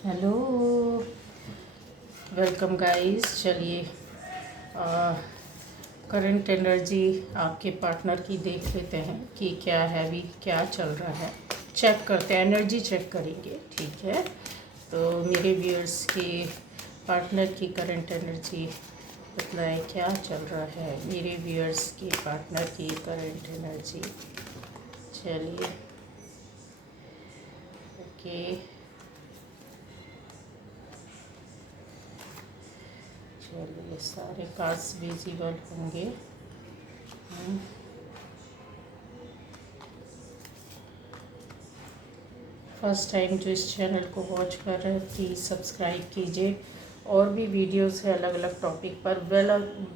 Hello, welcome guys. चलिए current energy आपके partner की देख लेते हैं कि क्या है, अभी क्या चल रहा है। चेक करते हैं, एनर्जी चेक करेंगे, ठीक है। तो मेरे व्यूअर्स की पार्टनर की करंट एनर्जी बतलाए क्या चल रहा है। मेरे व्यूअर्स की पार्टनर की करंट एनर्जी। चलिए ओके, चलिए सारे कार्ड्स विजिबल होंगे। फर्स्ट टाइम जो इस चैनल को वॉच कर रहे हैं प्लीज़ सब्सक्राइब कीजिए। और भी वीडियोस है अलग अलग टॉपिक पर।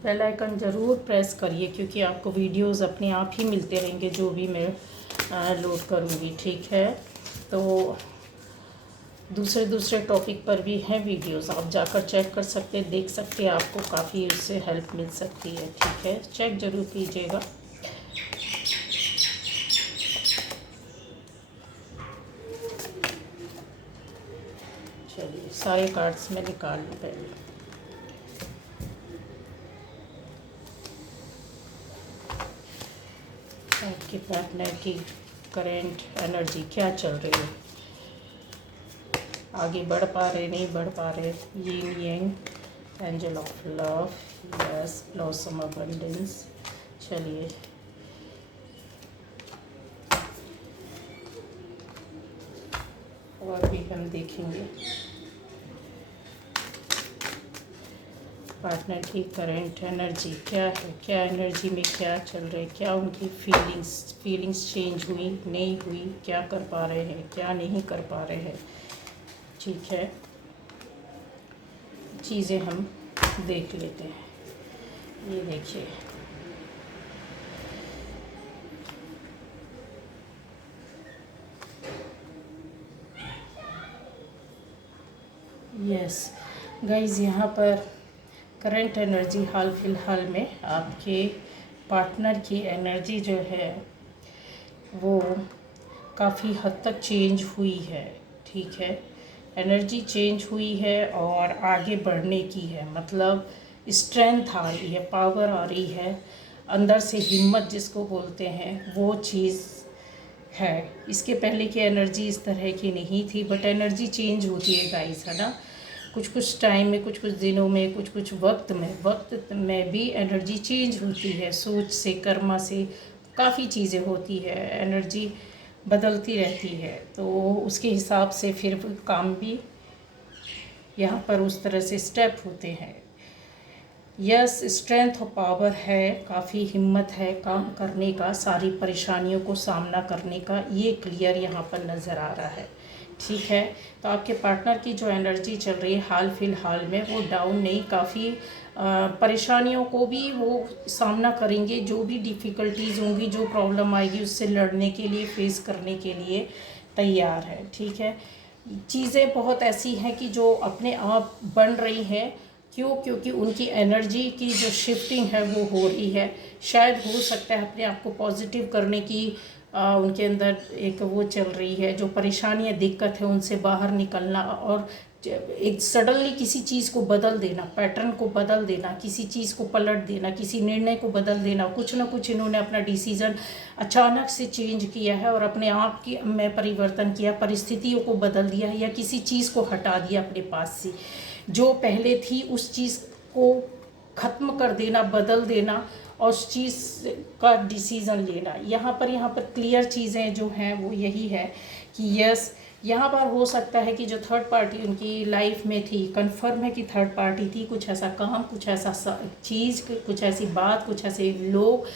बेल आइकन ज़रूर प्रेस करिए क्योंकि आपको वीडियोस अपने आप ही मिलते रहेंगे जो भी मैं लोड करूँगी, ठीक है। तो दूसरे टॉपिक पर भी हैं वीडियोस, आप जाकर चेक कर सकते हैं, देख सकते हैं, आपको काफ़ी उससे हेल्प मिल सकती है, ठीक है। चेक ज़रूर कीजिएगा। चलिए सारे कार्ड्स में निकाल लूँ पहले। आपके पार्टनर की करेंट एनर्जी क्या चल रही है, आगे बढ़ पा रहे नहीं बढ़ पा रहे। Yin yang, angel of love, yes, blossom abundance. चलिए और भी हम देखेंगे पार्टनर की करंट एनर्जी क्या है, क्या एनर्जी में क्या चल रहा है, क्या उनकी फीलिंग्स चेंज हुई नहीं हुई, क्या कर पा रहे हैं क्या नहीं कर पा रहे हैं, ठीक है। चीज़ें हम देख लेते हैं। ये देखिए, यस गाइस, यहाँ पर करंट एनर्जी हाल फिलहाल में आपके पार्टनर की एनर्जी जो है वो काफ़ी हद तक चेंज हुई है, ठीक है। एनर्जी चेंज हुई है और आगे बढ़ने की है, मतलब स्ट्रेंथ आ रही है, पावर आ रही है, अंदर से हिम्मत जिसको बोलते हैं वो चीज़ है। इसके पहले की एनर्जी इस तरह की नहीं थी, बट एनर्जी चेंज होती है गाइस, है ना। कुछ कुछ टाइम में, कुछ कुछ दिनों में, कुछ कुछ वक्त में भी एनर्जी चेंज होती है। सोच से, कर्मा से काफ़ी चीज़ें होती है, एनर्जी बदलती रहती है। तो उसके हिसाब से फिर काम भी यहाँ पर उस तरह से स्टेप होते हैं। यस, स्ट्रेंथ और पावर है, काफ़ी हिम्मत है काम करने का, सारी परेशानियों को सामना करने का, ये क्लियर यहाँ पर नज़र आ रहा है, ठीक है। तो आपके पार्टनर की जो एनर्जी चल रही है हाल फिलहाल में वो डाउन नहीं, काफ़ी परेशानियों को भी वो सामना करेंगे, जो भी डिफ़िकल्टीज़ होंगी, जो प्रॉब्लम आएगी उससे लड़ने के लिए, फेस करने के लिए तैयार है, ठीक है। चीज़ें बहुत ऐसी हैं कि जो अपने आप बन रही हैं। क्यों? क्योंकि उनकी एनर्जी की जो शिफ्टिंग है वो हो रही है। शायद हो सकता है अपने आप को पॉजिटिव करने की उनके अंदर एक वो चल रही है, जो परेशानियाँ, दिक्कत है उनसे बाहर निकलना और एक सडनली किसी चीज़ को बदल देना, पैटर्न को बदल देना, किसी चीज़ को पलट देना, किसी निर्णय को बदल देना। कुछ ना कुछ इन्होंने अपना डिसीज़न अचानक से चेंज किया है और अपने आप की में परिवर्तन किया, परिस्थितियों को बदल दिया है या किसी चीज़ को हटा दिया अपने पास से। जो पहले थी उस चीज़ को ख़त्म कर देना, बदल देना और उस चीज़ का डिसीज़न लेना। यहाँ पर क्लियर चीज़ें जो हैं वो यही है कि यस, यहाँ पर हो सकता है कि जो थर्ड पार्टी उनकी लाइफ में थी, कंफर्म है कि थर्ड पार्टी थी, कुछ ऐसा काम, कुछ ऐसा चीज़, कुछ ऐसी बात, कुछ ऐसे लोग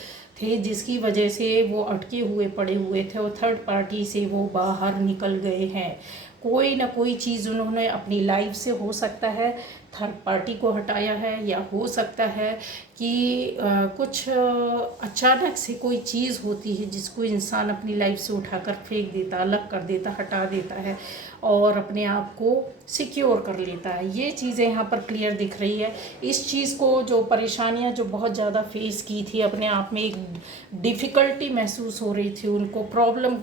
थे जिसकी वजह से वो अटके हुए पड़े हुए थे और थर्ड पार्टी से वो बाहर निकल गए हैं। कोई ना कोई चीज़ उन्होंने अपनी लाइफ से, हो सकता है थर्ड पार्टी को हटाया है, या हो सकता है कि कुछ अचानक से कोई चीज़ होती है जिसको इंसान अपनी लाइफ से उठाकर फेंक देता, अलग कर देता, हटा देता है और अपने आप को सिक्योर कर लेता है। ये चीज़ें यहाँ पर क्लियर दिख रही है। इस चीज़ को जो परेशानियाँ जो बहुत ज़्यादा फेस की थी, अपने आप में एक डिफ़िकल्टी महसूस हो रही थी, उनको प्रॉब्लम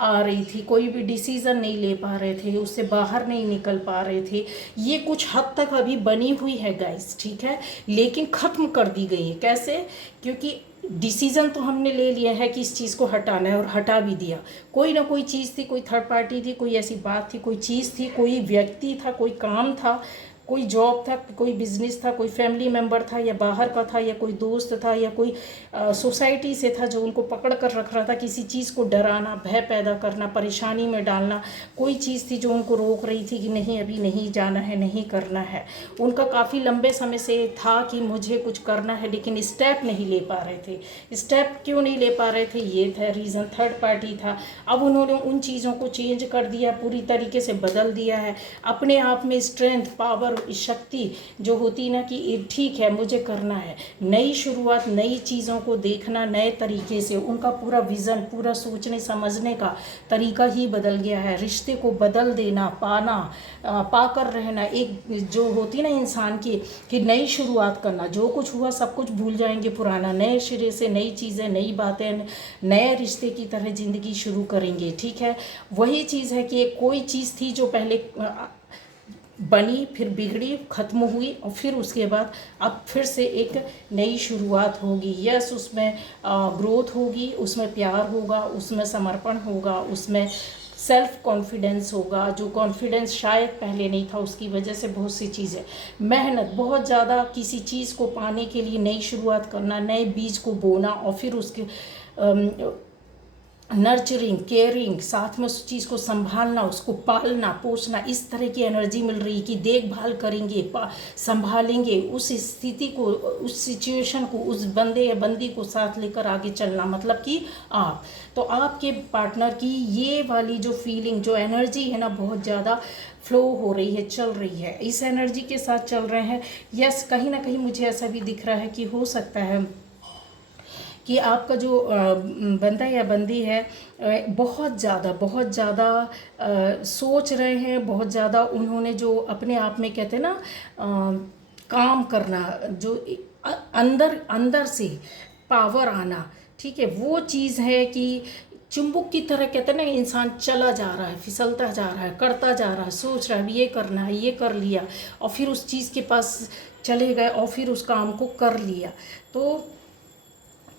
आ रही थी, कोई भी डिसीज़न नहीं ले पा रहे थे, उससे बाहर नहीं निकल पा रहे थे, ये कुछ हद तक अभी बनी हुई है गाइस, ठीक है, लेकिन ख़त्म कर दी गई है। कैसे? क्योंकि डिसीज़न तो हमने ले लिया है कि इस चीज़ को हटाना है और हटा भी दिया। कोई ना कोई चीज़ थी, कोई थर्ड पार्टी थी, कोई ऐसी बात थी, कोई चीज़ थी, कोई व्यक्ति था, कोई काम था, कोई जॉब था, कोई बिजनेस था, कोई फैमिली मेम्बर था या बाहर का था, या कोई दोस्त था, या कोई सोसाइटी से था जो उनको पकड़ कर रख रहा था। किसी चीज़ को डराना, भय पैदा करना, परेशानी में डालना, कोई चीज़ थी जो उनको रोक रही थी कि नहीं अभी नहीं जाना है, नहीं करना है। उनका काफ़ी लंबे समय से था कि मुझे कुछ करना है, लेकिन स्टेप नहीं ले पा रहे थे। स्टेप क्यों नहीं ले पा रहे थे? ये था रीज़न, थर्ड पार्टी था। अब उन्होंने उन चीज़ों को चेंज कर दिया, पूरी तरीके से बदल दिया है। अपने आप में स्ट्रेंथ, पावर, शक्ति जो होती ना कि ठीक है मुझे करना है, नई शुरुआत, नई चीज़ों को देखना नए तरीके से, उनका पूरा विज़न, पूरा सोचने समझने का तरीका ही बदल गया है। रिश्ते को बदल देना, पाना, पाकर रहना, एक जो होती ना इंसान की कि नई शुरुआत करना, जो कुछ हुआ सब कुछ भूल जाएंगे पुराना, नए सिरे से नई चीज़ें, नई बातें, नए रिश्ते की तरह ज़िंदगी शुरू करेंगे, ठीक है। वही चीज़ है कि कोई चीज़ थी जो पहले बनी, फिर बिगड़ी, ख़त्म हुई, और फिर उसके बाद अब फिर से एक नई शुरुआत होगी। यस, उसमें ग्रोथ होगी, उसमें प्यार होगा, उसमें समर्पण होगा, उसमें सेल्फ कॉन्फिडेंस होगा, जो कॉन्फिडेंस शायद पहले नहीं था, उसकी वजह से बहुत सी चीज़ें, मेहनत बहुत ज़्यादा, किसी चीज़ को पाने के लिए नई शुरुआत करना, नए बीज को बोना, और फिर उसके नर्चरिंग, केयरिंग, साथ में उस चीज़ को संभालना, उसको पालना पोसना, इस तरह की एनर्जी मिल रही कि देखभाल करेंगे, संभालेंगे उस स्थिति को, उस सिचुएशन को, उस बंदे या बंदी को साथ लेकर आगे चलना। मतलब कि आप तो आपके पार्टनर की ये वाली जो फीलिंग, जो एनर्जी है ना, बहुत ज़्यादा फ्लो हो रही है, चल रही है, इस एनर्जी के साथ चल रहे हैं। यस, कहीं ना कहीं मुझे ऐसा भी दिख रहा है कि हो सकता है कि आपका जो बंदा या बंदी है बहुत ज़्यादा सोच रहे हैं, बहुत ज़्यादा उन्होंने जो अपने आप में कहते हैं ना काम करना, जो अंदर अंदर से पावर आना, ठीक है, वो चीज़ है कि चुंबक की तरह कहते हैं ना, इंसान चला जा रहा है, फिसलता जा रहा है, करता जा रहा है, सोच रहा है ये करना है, ये कर लिया, और फिर उस चीज़ के पास चले गए और फिर उस काम को कर लिया। तो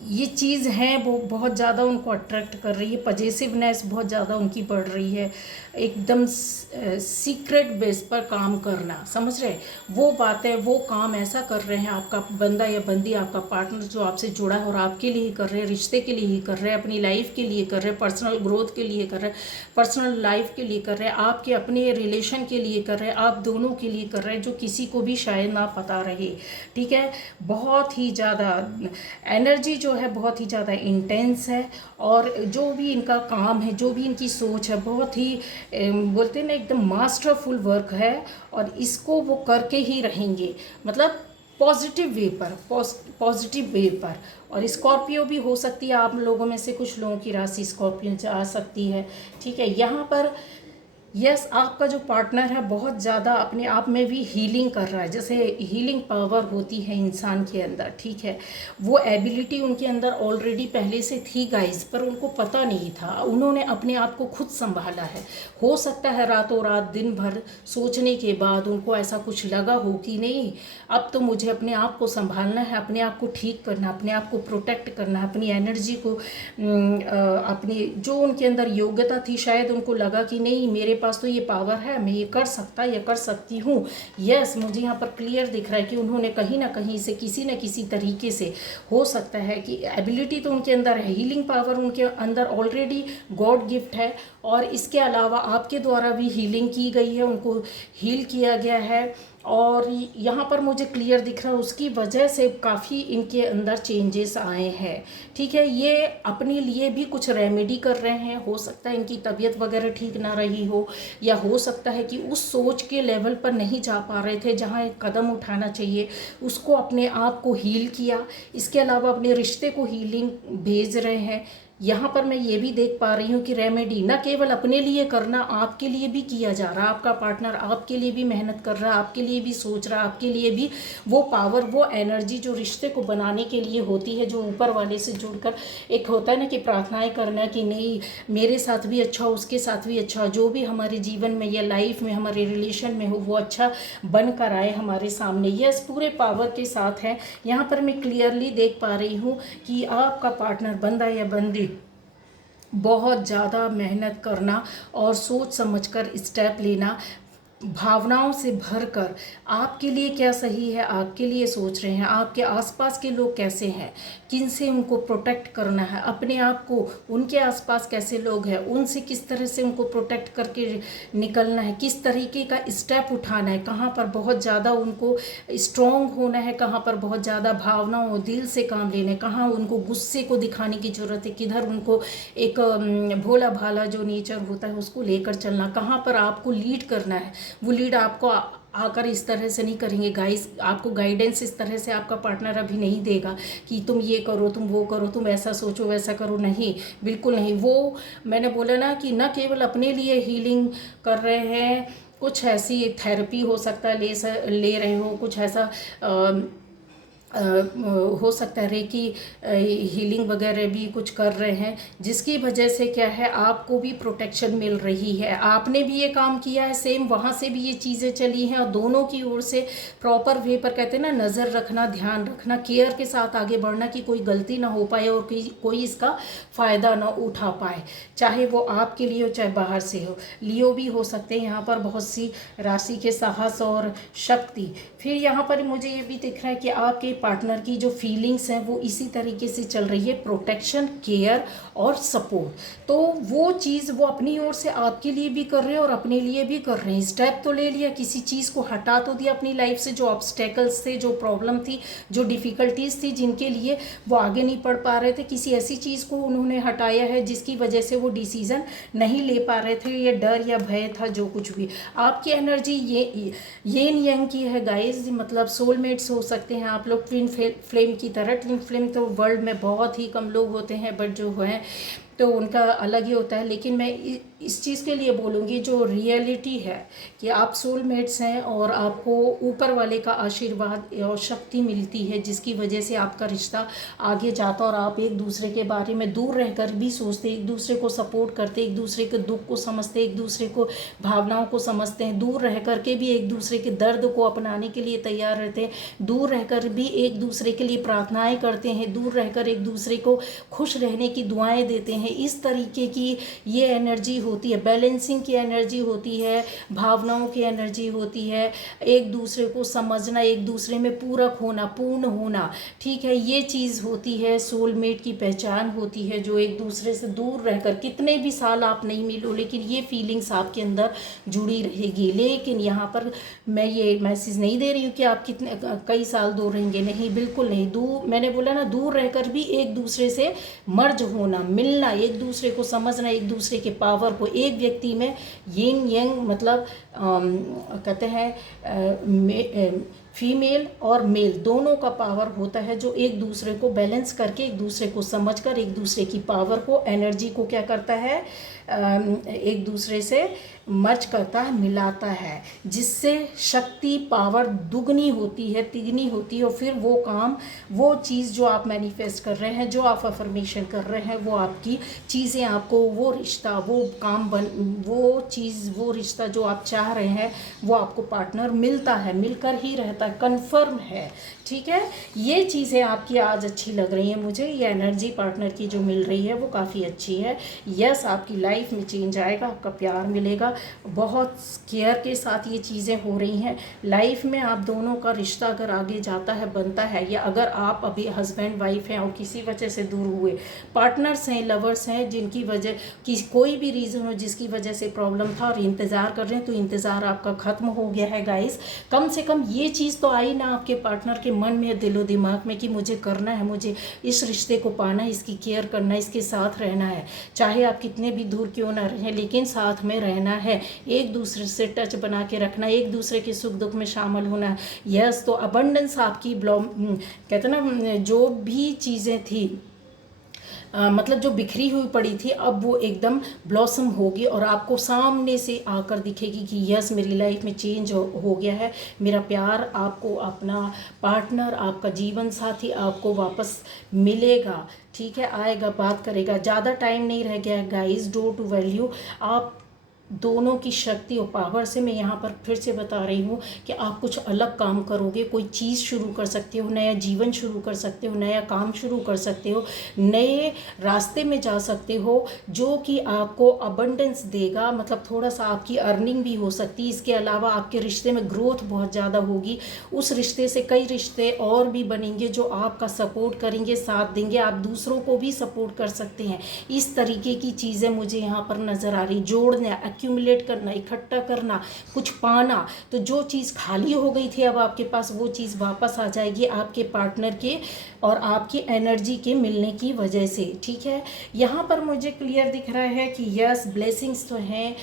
ये चीज़ है वो बहुत ज़्यादा उनको अट्रैक्ट कर रही है, पजेसिवनेस बहुत ज़्यादा उनकी बढ़ रही है, एकदम सीक्रेट बेस पर काम करना, समझ रहे, वो बातें, वो काम ऐसा कर रहे हैं आपका बंदा या बंदी, आपका पार्टनर जो आपसे जुड़ा है और आपके लिए ही कर रहे हैं, रिश्ते के लिए ही कर रहे हैं, अपनी लाइफ के लिए कर रहे हैं, पर्सनल ग्रोथ के लिए कर रहे हैं, पर्सनल लाइफ के लिए कर रहे हैं, आपके अपने रिलेशन के लिए कर रहे हैं, आप दोनों के लिए कर रहे हैं, जो किसी को भी शायद ना पता रहे, ठीक है। बहुत ही ज़्यादा एनर्जी जो है बहुत ही ज़्यादा इंटेंस है, और जो भी इनका काम है, जो भी इनकी सोच है, बहुत ही बोलते हैं ना एकदम मास्टरफुल वर्क है, और इसको वो करके ही रहेंगे, मतलब पॉजिटिव वे पर, पॉजिटिव वे पर। और स्कॉर्पियो भी हो सकती है, आप लोगों में से कुछ लोगों की राशि स्कॉर्पियो आ सकती है, ठीक है। यहाँ पर यस, आपका जो पार्टनर है बहुत ज़्यादा अपने आप में भी हीलिंग कर रहा है, जैसे हीलिंग पावर होती है इंसान के अंदर, ठीक है, वो एबिलिटी उनके अंदर ऑलरेडी पहले से थी गाइस, पर उनको पता नहीं था, उन्होंने अपने आप को खुद संभाला है। हो सकता है रातों रात दिन भर सोचने के बाद उनको ऐसा कुछ लगा हो कि नहीं, अब तो मुझे अपने आप को संभालना है, अपने आप को ठीक करना, अपने आप को प्रोटेक्ट करना, अपनी एनर्जी को, अपनी जो उनके अंदर योग्यता थी, शायद उनको लगा कि नहीं मेरे पास तो ये पावर है, मैं ये कर सकता या कर सकती हूँ। यस, मुझे यहाँ पर क्लियर दिख रहा है कि उन्होंने कहीं ना कहीं से किसी न किसी तरीके से, हो सकता है कि एबिलिटी तो उनके अंदर है, हीलिंग पावर उनके अंदर ऑलरेडी गॉड गिफ्ट है, और इसके अलावा आपके द्वारा भी हीलिंग की गई है, उनको हील किया गया है। और यहाँ पर मुझे क्लियर दिख रहा है उसकी वजह से काफ़ी इनके अंदर चेंजेस आए हैं। ठीक है, ये अपने लिए भी कुछ रेमेडी कर रहे हैं। हो सकता है इनकी तबीयत वगैरह ठीक ना रही हो, या हो सकता है कि उस सोच के लेवल पर नहीं जा पा रहे थे जहाँ एक कदम उठाना चाहिए, उसको अपने आप को हील किया। इसके अलावा अपने रिश्ते को हीलिंग भेज रहे हैं। यहाँ पर मैं ये भी देख पा रही हूँ कि रेमेडी न केवल अपने लिए करना, आपके लिए भी किया जा रहा है। आपका पार्टनर आपके लिए भी मेहनत कर रहा है, आपके लिए भी सोच रहा है, आपके लिए भी वो पावर, वो एनर्जी जो रिश्ते को बनाने के लिए होती है, जो ऊपर वाले से जुड़कर एक होता है ना कि प्रार्थनाएं करना कि नहीं मेरे साथ भी अच्छा हो, उसके साथ भी अच्छा हो, जो भी हमारे जीवन में या लाइफ में हमारे रिलेशन में हो वो अच्छा बन कर आए हमारे सामने। यस, पूरे पावर के साथ है। यहाँ पर मैं क्लियरली देख पा रही हूँ कि आपका पार्टनर, बंदा या बंदी, बहुत ज़्यादा मेहनत करना और सोच समझकर स्टेप लेना, भावनाओं से भरकर आपके लिए क्या सही है आपके लिए सोच रहे हैं। आपके आसपास के लोग कैसे हैं, किन से उनको प्रोटेक्ट करना है, अपने आप को उनके आसपास कैसे लोग हैं उनसे किस तरह से उनको प्रोटेक्ट करके निकलना है, किस तरीके का स्टेप उठाना है, कहाँ पर बहुत ज़्यादा उनको स्ट्रॉन्ग होना है, कहाँ पर बहुत ज़्यादा भावनाओं दिल से काम लेने, कहाँ उनको गुस्से को दिखाने की ज़रूरत है, किधर उनको एक भोला भाला जो नेचर होता है उसको लेकर चलना, कहाँ पर आपको लीड करना है। वो लीड आपको आकर इस तरह से नहीं करेंगे गाइस, आपको गाइडेंस इस तरह से आपका पार्टनर अभी नहीं देगा कि तुम ये करो, तुम वो करो, तुम ऐसा सोचो वैसा करो। नहीं, बिल्कुल नहीं। वो मैंने बोला ना कि न केवल अपने लिए हीलिंग कर रहे हैं, कुछ ऐसी थेरेपी हो सकता है ले रहे हो, कुछ ऐसा हो सकता है रेकी हीलिंग वगैरह भी कुछ कर रहे हैं, जिसकी वजह से क्या है आपको भी प्रोटेक्शन मिल रही है। आपने भी ये काम किया है सेम, वहाँ से भी ये चीज़ें चली हैं और दोनों की ओर से प्रॉपर वे पर कहते हैं ना नज़र रखना, ध्यान रखना, केयर के साथ आगे बढ़ना कि कोई गलती ना हो पाए और कोई इसका फ़ायदा ना उठा पाए, चाहे वो आपके लिए हो चाहे बाहर से हो। लियो भी हो सकते हैं यहाँ पर, बहुत सी राशि के साहस और शक्ति। फिर यहाँ पर मुझे ये भी दिख रहा है कि आपके पार्टनर की जो फीलिंग्स हैं वो इसी तरीके से चल रही है, प्रोटेक्शन, केयर और सपोर्ट। तो वो चीज़ वो अपनी ओर से आपके लिए भी कर रहे हैं और अपने लिए भी कर रहे हैं। स्टेप तो ले लिया, किसी चीज़ को हटा तो दिया अपनी लाइफ से, जो ऑब्स्टेकल्स थे, जो प्रॉब्लम थी, जो डिफ़िकल्टीज़ थी जिनके लिए वो आगे नहीं बढ़ पा रहे थे, किसी ऐसी चीज़ को उन्होंने हटाया है जिसकी वजह से वो डिसीज़न नहीं ले पा रहे थे, या डर या भय था, जो कुछ भी। आपकी एनर्जी ये येन यंग की है गाइस, मतलब सोलमेट्स हो सकते हैं आप लोग, ट्विन फ्लेम की तरह। ट्विन फ्लेम तो वर्ल्ड में बहुत ही कम लोग होते हैं, बट जो हैं तो उनका अलग ही होता है। लेकिन मैं इस चीज़ के लिए बोलूँगी जो रियलिटी है कि आप सोलमेट्स हैं और आपको ऊपर वाले का आशीर्वाद और शक्ति मिलती है, जिसकी वजह से आपका रिश्ता आगे जाता और आप एक दूसरे के बारे में दूर रहकर भी सोचते, एक दूसरे को सपोर्ट करते, एक दूसरे के दुख को समझते, एक दूसरे को भावनाओं को समझते हैं, दूर रह कर के भी एक दूसरे के दर्द को अपनाने के लिए तैयार रहते हैं, दूर रहकर भी एक दूसरे के लिए प्रार्थनाएं करते हैं, दूर रहकर एक दूसरे को खुश रहने की दुआएं देते हैं। इस तरीके की ये एनर्जी होती है, बैलेंसिंग की एनर्जी होती है, भावनाओं की एनर्जी होती है, एक दूसरे को समझना, एक दूसरे में पूरक होना, पूर्ण होना। ठीक है, ये चीज़ होती है, सोलमेट की पहचान होती है, जो एक दूसरे से दूर रहकर कितने भी साल आप नहीं मिलो लेकिन ये फीलिंग्स आपके अंदर जुड़ी रहेगी। लेकिन यहाँ पर मैं ये मैसेज नहीं दे रही हूँ कि आप कितने कई साल दूर रहेंगे, नहीं, बिल्कुल नहीं। दूर, मैंने बोला ना, दूर रहकर भी एक दूसरे से मर्ज होना, मिलना, एक दूसरे को समझना, एक दूसरे के पावर को, एक व्यक्ति में यिन यंग मतलब कहते हैं फीमेल और मेल दोनों का पावर होता है, जो एक दूसरे को बैलेंस करके, एक दूसरे को समझकर, एक दूसरे की पावर को, एनर्जी को क्या करता है, एक दूसरे से मर्ज करता है, मिलाता है, जिससे शक्ति, पावर दुगनी होती है, तिगनी होती है। और फिर वो काम, वो चीज़ जो आप मैनिफेस्ट कर रहे हैं, जो आप अफर्मेशन कर रहे हैं, वो आपकी चीज़ें आपको, वो रिश्ता, वो काम वो चीज़, वो रिश्ता जो आप चाह रहे हैं वो आपको पार्टनर मिलता है, मिलकर ही रहता है, कन्फर्म है। ठीक है, ये चीज़ें आपकी आज अच्छी लग रही हैं मुझे, ये एनर्जी पार्टनर की जो मिल रही है वो काफ़ी अच्छी है। यस, आपकी लाइफ लाइफ में चेंज आएगा, आपका प्यार मिलेगा। बहुत केयर के साथ ये चीज़ें हो रही हैं लाइफ में। आप दोनों का रिश्ता अगर आगे जाता है, बनता है, या अगर आप अभी हस्बैंड वाइफ हैं और किसी वजह से दूर हुए, पार्टनर्स हैं, लवर्स हैं, जिनकी वजह की कोई भी रीज़न हो जिसकी वजह से प्रॉब्लम था और इंतज़ार कर रहे हैं, तो इंतज़ार आपका ख़त्म हो गया है गाइस। कम से कम ये चीज़ तो आई ना आपके पार्टनर के मन में, दिलो दिमाग में, कि मुझे करना है, मुझे इस रिश्ते को पाना है, इसकी केयर करना है, इसके साथ रहना है। चाहे आप कितने भी दूर क्यों ना रहें, लेकिन साथ में रहना है, एक दूसरे से टच बना के रखना, एक दूसरे के सुख दुख में शामिल होना है। यस, तो अबंडेंस आपकी कहते ना, जो भी चीज़ें थी मतलब जो बिखरी हुई पड़ी थी, अब वो एकदम ब्लॉसम होगी और आपको सामने से आकर दिखेगी कि यस, मेरी लाइफ में चेंज हो गया है। मेरा प्यार आपको, अपना पार्टनर, आपका जीवन साथी आपको वापस मिलेगा। ठीक है, आएगा, बात करेगा। ज़्यादा टाइम नहीं रह गया है गाइस। डो टू वैल्यू आप दोनों की शक्ति और पावर से मैं यहाँ पर फिर से बता रही हूँ कि आप कुछ अलग काम करोगे, कोई चीज़ शुरू कर सकते हो, नया जीवन शुरू कर सकते हो, नया काम शुरू कर सकते हो, नए रास्ते में जा सकते हो, जो कि आपको अबंडेंस देगा। मतलब थोड़ा सा आपकी अर्निंग भी हो सकती है। इसके अलावा आपके रिश्ते में ग्रोथ बहुत ज़्यादा होगी। उस रिश्ते से कई रिश्ते और भी बनेंगे जो आपका सपोर्ट करेंगे, साथ देंगे। आप दूसरों को भी सपोर्ट कर सकते हैं। इस तरीके की चीज़ें मुझे यहाँ पर नज़र आ रही। जोड़ना, एक्यूमुलेट करना, इकट्ठा करना, कुछ पाना। तो जो चीज़ खाली हो गई थी अब आपके पास, वो चीज़ वापस आ जाएगी आपके पार्टनर के और आपकी एनर्जी के मिलने की वजह से। ठीक है, यहाँ पर मुझे क्लियर दिख रहा है कि यस, ब्लेसिंग्स तो हैं।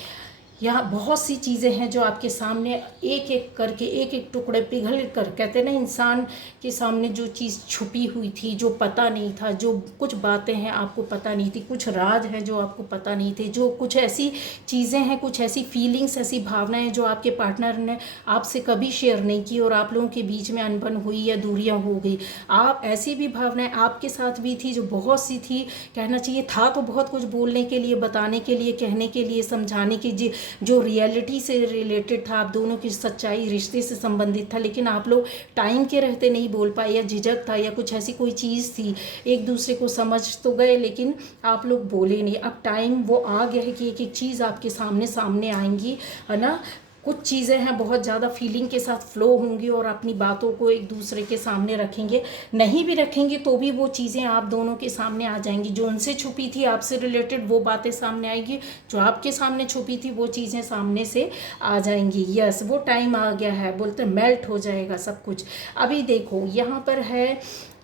यहाँ बहुत सी चीज़ें हैं जो आपके सामने एक एक करके, एक एक टुकड़े पिघल कर, कहते हैं ना, इंसान के सामने जो चीज़ छुपी हुई थी, जो पता नहीं था, जो कुछ बातें हैं आपको पता नहीं थी, कुछ राज हैं जो आपको पता नहीं थे, जो कुछ ऐसी चीज़ें हैं, कुछ ऐसी फीलिंग्स, ऐसी भावनाएं जो आपके पार्टनर ने आपसे कभी शेयर नहीं की और आप लोगों के बीच में अनबन हुई या दूरियां हो गई। आप ऐसी भी भावनाएं आपके साथ भी थी जो बहुत सी थी, कहना चाहिए था तो बहुत कुछ बोलने के लिए, बताने के लिए, कहने के लिए, समझाने के लिए, जो रियलिटी से रिलेटेड था, आप दोनों की सच्चाई, रिश्ते से संबंधित था, लेकिन आप लोग टाइम के रहते नहीं बोल पाए, या झिझक था, या कुछ ऐसी कोई चीज़ थी। एक दूसरे को समझ तो गए लेकिन आप लोग बोले नहीं। अब टाइम वो आ गया है कि एक एक चीज़ आपके सामने आएंगी, है ना। कुछ चीज़ें हैं बहुत ज़्यादा फीलिंग के साथ फ्लो होंगी और अपनी बातों को एक दूसरे के सामने रखेंगे। नहीं भी रखेंगे तो भी वो चीज़ें आप दोनों के सामने आ जाएंगी। जो उनसे छुपी थी आपसे रिलेटेड, वो बातें सामने आएगी। जो आपके सामने छुपी थी, वो चीज़ें सामने से आ जाएंगी। यस, वो टाइम आ गया है, बोलते मेल्ट हो जाएगा सब कुछ। अभी देखो यहाँ पर है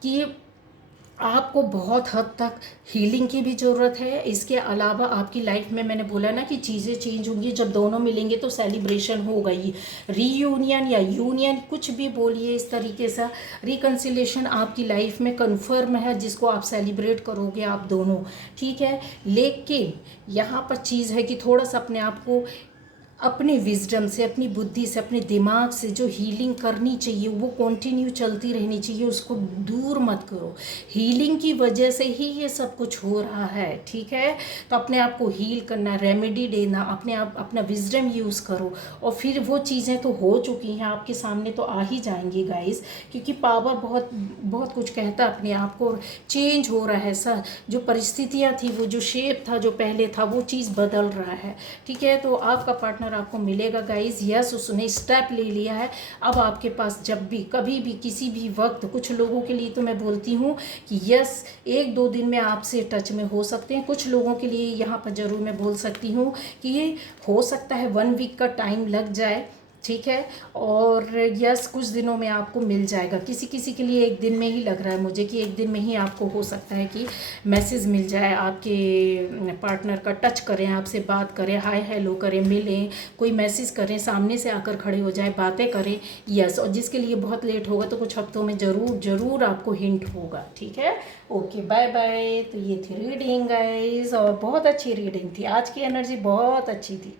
कि आपको बहुत हद तक हीलिंग की भी ज़रूरत है। इसके अलावा आपकी लाइफ में, मैंने बोला ना कि चीज़ें चेंज होंगी। जब दोनों मिलेंगे तो सेलिब्रेशन होगा। ये रीयूनियन या यूनियन, कुछ भी बोलिए, इस तरीके से रिकन्सिलेशन आपकी लाइफ में कन्फर्म है, जिसको आप सेलिब्रेट करोगे आप दोनों। ठीक है, लेकिन यहाँ पर चीज़ है कि थोड़ा सा अपने आप को, अपने विजडम से, अपनी बुद्धि से, अपने दिमाग से जो हीलिंग करनी चाहिए वो कंटिन्यू चलती रहनी चाहिए। उसको दूर मत करो। हीलिंग की वजह से ही ये सब कुछ हो रहा है। ठीक है, तो अपने आप को हील करना, रेमेडी देना, अपने आप अपना विजडम यूज़ करो और फिर वो चीज़ें तो हो चुकी हैं, आपके सामने तो आ ही जाएंगी गाइस, क्योंकि पावर बहुत बहुत कुछ कहता है अपने आप को। चेंज हो रहा है सर, जो परिस्थितियाँ थी, वो जो शेप था जो पहले था, वो चीज़ बदल रहा है। ठीक है, तो आपका पार्टनर आपको मिलेगा गाइस। यस, उसने स्टेप ले लिया है। अब आपके पास जब भी, कभी भी, किसी भी वक्त, कुछ लोगों के लिए तो मैं बोलती हूँ कि यस, 1-2 दिन में आपसे टच में हो सकते हैं। कुछ लोगों के लिए यहाँ पर ज़रूर मैं बोल सकती हूँ कि ये हो सकता है 1 वीक का टाइम लग जाए। ठीक है, और यस, कुछ दिनों में आपको मिल जाएगा। किसी किसी के लिए 1 दिन में ही लग रहा है मुझे कि 1 दिन में ही आपको हो सकता है कि मैसेज मिल जाए, आपके पार्टनर का टच करें, आपसे बात करें, हाय हेलो करें, मिलें, कोई मैसेज करें, सामने से आकर खड़े हो जाए, बातें करें। यस, और जिसके लिए बहुत लेट होगा तो कुछ हफ्तों में ज़रूर आपको हिंट होगा। ठीक है, ओके, बाय बाय। तो ये थी रीडिंग गाइज, और बहुत अच्छी रीडिंग थी। आज की एनर्जी बहुत अच्छी थी।